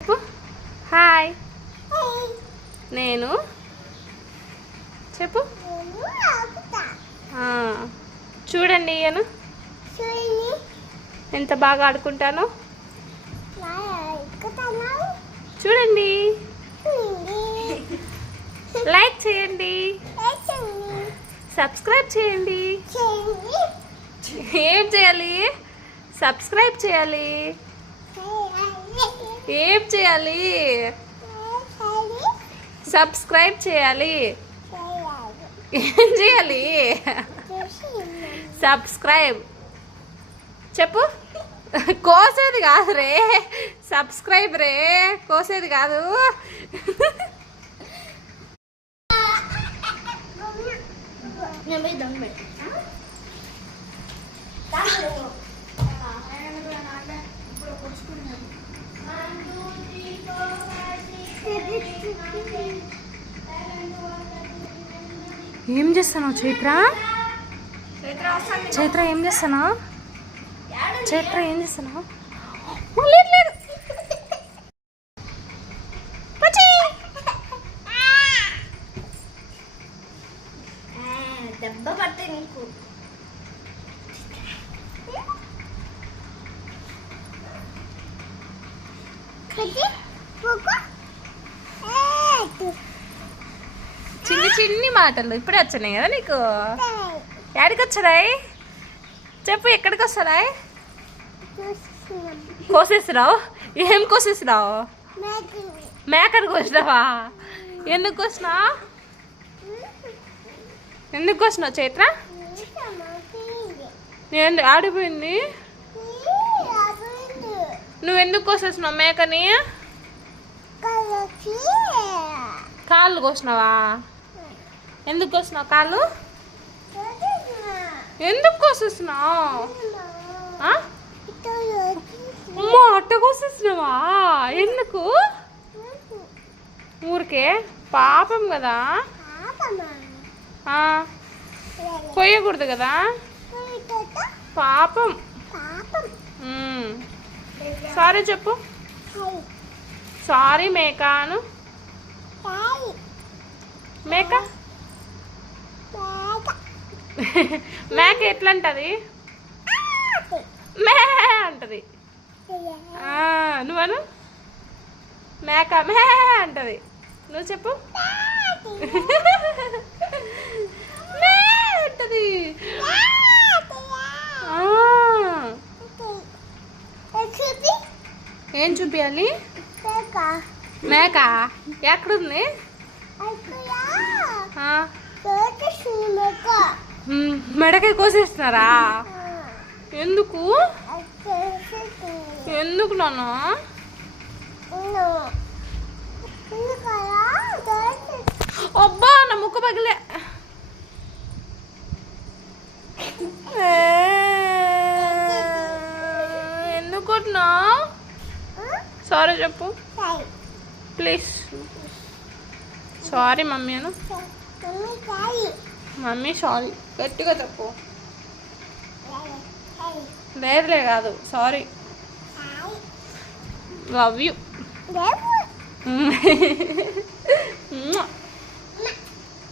చెప్పు. హాయ్ నేను చెప్పు. చూడండి అను ఎంత బాగా ఆడుకుంటానో. చూడండి. లైక్ చేయండి. సబ్స్క్రైబ్ చేయండి. ఏం చేయాలి? సబ్స్క్రైబ్ చేయాలి. ఏం చేయాలి? సబ్స్క్రైబ్ చేయాలి. ఏం చేయాలి? సబ్స్క్రైబ్ చెప్పు. కోసేది కాదు రే. సబ్స్క్రైబ్ రే. కోసేది కాదు. నేను ఏం చేస్తున్నావు చైత్ర? చైత్ర ఏం చేస్తున్నావు? చైత్ర ఏం పచ్చి. దెబ్బ పట్టే నీకు. చిన్ని చిన్ని మాటలు. ఇప్పుడే వచ్చినాయి కదా నీకు? ఎక్కడికి వచ్చారాయి? చెప్పు ఎక్కడికి వస్తారాయి? కోసేస్తున్నావు ఏం కోసేస్తున్నావు మేకను కోసినావా? ఎందుకు కోసినావు? ఎందుకు కోసినావు చైత్ర? నేను ఆడిపోయింది? నువ్వు ఎందుకు కోసేసినావు మేకని? కాళ్ళు కోసినావా? ఎందుకు కోసినావు కాళ్ళు? ఎందుకు కోసేసినావు? అమ్మో అట్ట కోసేసినావా ఎందుకు? ఊరికే పాపం కదా? కొయ్యకూడదు కదా? పాపం. సారీ చెప్పు. సారీ మేకాను. మేక? మేక ఎట్లా అంటది. మే అంటది నువ్వను మేక మే అంటది. నువ్వు చెప్పు. మే అంటది. ఏం చూపించాలి మేక. ఎక్కడుంది ఆ, మ్, మెడకాయ కోసేస్తున్నారా? ఎందుకు? ఎందుకు నాన్న? అబ్బా నా ముక్క పగిలే. ఎందుకుంటున్నా సారీ చెప్పు. Please. Sorry mummy Anu. Mummy sorry గట్టిగా చెప్పు. లేదులే కాదు. Sorry love you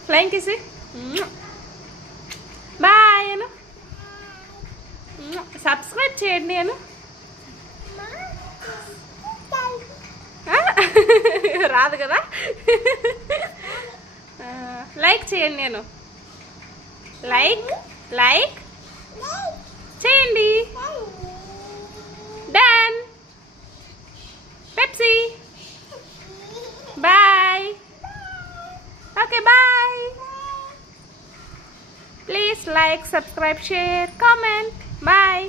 flying kiss bye Anu subscribe చేయండి అను? రాదు కదా? లైక్ చేయండి నేను లైక్ లైక్ చేయండి done Pepsi bye okay bye please like subscribe share comment bye